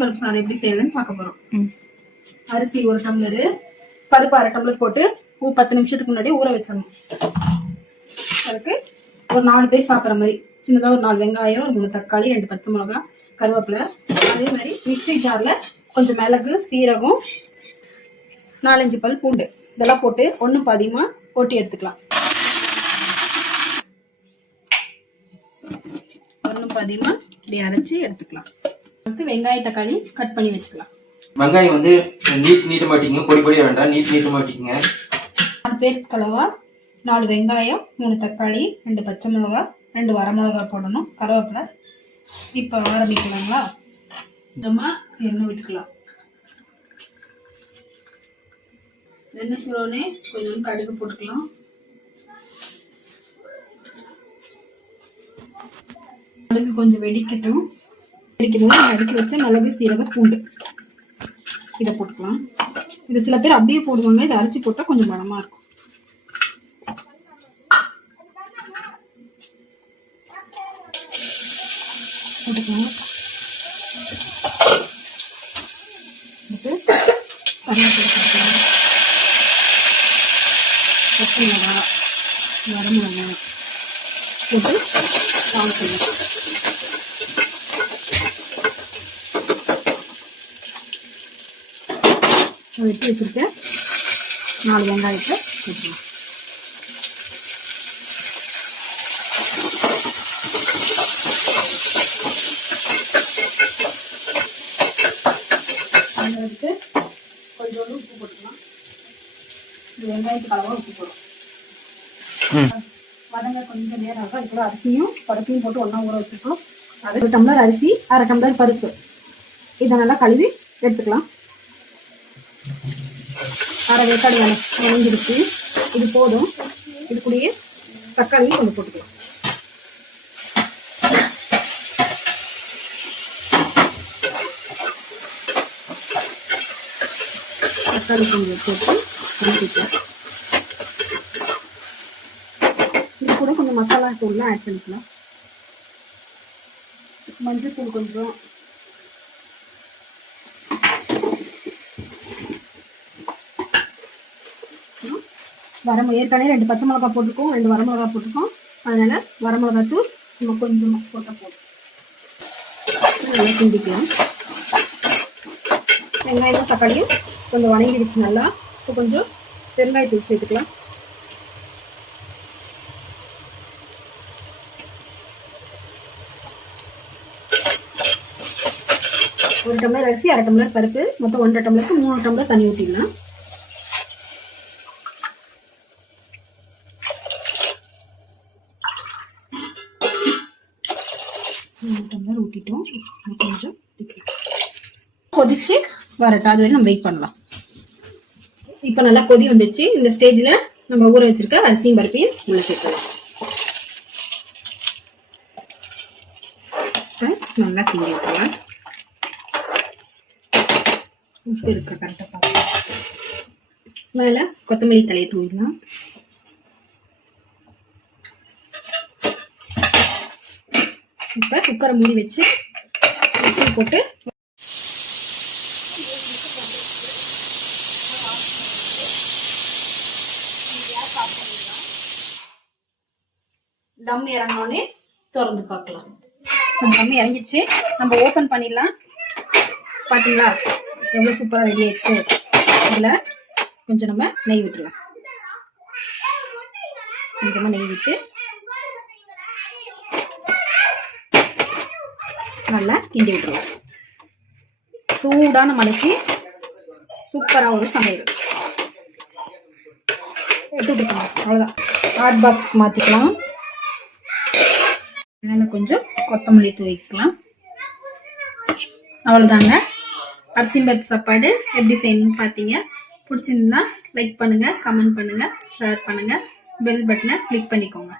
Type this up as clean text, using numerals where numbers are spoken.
பருப்பு சாதம் எப்படி செய்யறதுன்னு பார்க்க போறோம். அரிசி 1 டம்ளர், பருப்பு 1/2 டம்ளர் போட்டு 10 நிமிஷத்துக்கு முன்னாடி ஊற வச்சிடணும். அதுக்கு ஒரு 4 பேர் சாப்பிட்ற மாதிரி சின்னதாக ஒரு 4 வெங்காயம், ஒரு 3 தக்காளி, 2 பச்சை மிளகாய், கருவேப்பிலை, அதே மாதிரி மிக்ஸி ஜார்ல கொஞ்சம் மிளகு, சீரகம், 4-5 பல் பூண்டு இதெல்லாம் போட்டு ஒன்று பாதியமா போட்டு எடுத்துக்கலாம். ஒன்று பாதியமா இப்படி அரைச்சி எடுத்துக்கலாம். அடுத்து வெங்காய தக்காளி கட் பண்ணி வச்சுக்கலாம். வெங்காயம் வந்து நீட் மாட்டிங்க, பொடி பொடியா வேண்டாம், நீட் மாட்டிங்க. 4 பேருக்கு அளவா 4 வெங்காயம், 3 தக்காளி, 2 பச்சை மிளகாய், 2 வரமிளகா போடணும், கருவேப்பிலை. இப்போ ஆரம்பிக்கலாங்களா? கொஞ்சமா எண்ணெய் விட்டுக்கலாம். எண்ணெய் சூடனே கொஞ்சம் கடுகு போட்டுக்கலாம். கடுகு கொஞ்சம் வெடிக்கட்டும். வெடிக்கும்போது அடிச்சு வச்ச மிளகு, சீரகம், பூண்டு இதை போட்டுக்கலாம். இது சில பேர் அப்படியே போடுவாங்க, இதை அரைச்சி போட்டா கொஞ்சம் பலமா இருக்கும். போட்டுக்கலாம். கருவேப்பிலை போட்டுக்கலாம். பச்சை மிளகாய், வரமிளகாய் போட்டு தாளிச்சிடலாம். வெட்டி வச்சிருக்க 4 வெங்காயத்தை போட்டுக்கலாம். அதுக்கு கொஞ்சோண்டு உப்பு போட்டுக்கலாம். வெங்காயத்துக்கு அளவா உப்பு போடும். வதங்க கொஞ்சம் நேரம் ஆகும். அதுக்குள்ள அரிசியும் பருப்பையும் போட்டு ஒன்றா ஊற வச்சுட்டோம். 1 டம்ளர் அரிசி, 1/2 டம்ளர் பருப்பு, இதை நல்லா கழுவி எடுத்துக்கலாம். அரை வேக்காடு வணங்கிடுச்சு. இது போதும். இது கூடயே தக்காளியும் கொஞ்சம் போட்டுக்கலாம். தக்காளி கொஞ்சம் போட்டு வணக்கிக்கலாம். இது கூட கொஞ்சம் மசாலா தூள்லாம் ஆட் பண்ணிக்கலாம். மஞ்சள் தூள் கொஞ்சம், ஏற்கனவே 2 பச்சை மிளகாய் போட்டிருக்கோம், 2 வரமிளகாய் போட்டிருக்கோம். அதனால வரமிளகாய் தூள் நம்ம கொஞ்சமாக போட்டால் போதும். நல்லா கிண்டிக்கலாம். வெங்காயம் தக்காளியும் கொஞ்சம் வணங்கிடுச்சு நல்லா. இப்போ கொஞ்சம் பெருங்காயத்தூள் சேர்த்துக்கலாம். ஒரு டம்ளர் அரிசி, 1/2 டம்ளர் பருப்பு, மொத்தம் 1.5 டம்ளருக்கு 3 டம்ளர் தண்ணி ஊற்றிடலாம். டம்ளர் ஊற்றிட்டோம். கொஞ்சம் கொதிச்சு வரட்டும், அது வரை நம்ம வெயிட் பண்ணலாம். இப்போ நல்லா கொதி வந்துச்சு. இந்த ஸ்டேஜ்ல நம்ம ஊற வச்சிருக்க அரிசியும் பருப்பையும் உள்ள சேர்க்கலாம். நல்லா கிண்டி விட்டுலாம். உப்பு இருக்க கரெக்டாக பார்க்கலாம். மேலே கொத்தமல்லி தலையை தூவிடலாம். இப்போ குக்கரை மூடி வச்சு விசில் போட்டு தம் இறங்கினோடனே திறந்து பார்க்கலாம். தம் இறங்கிடுச்சு. நம்ம ஓப்பன் பண்ணிடலாம். பார்த்தீங்களா எவ்வளோ சூப்பராக ரெடி ஆயிடுச்சு. இதில் கொஞ்சம் நம்ம நெய் விட்டுலாம். கொஞ்சமாக நெய் விட்டு நல்லா கிண்டி விட்டுருவோம். சூடான மலைக்கு சூப்பராக ஒரு சமையல் எடுத்துக்கலாம். அவ்வளோதான். ஹாட் பாக்ஸ்க்கு மாற்றிக்கலாம். மேலே கொஞ்சம் கொத்தமல்லி தூவிக்கலாம். அவ்வளோதாங்க. அரிசி பருப்பு சாப்பாடு எப்படி செய்யணும்னு பார்த்தீங்க. பிடிச்சிருந்தா லைக் பண்ணுங்கள், கமெண்ட் பண்ணுங்கள், ஷேர் பண்ணுங்கள், பெல் பட்டனை கிளிக் பண்ணிக்கோங்க.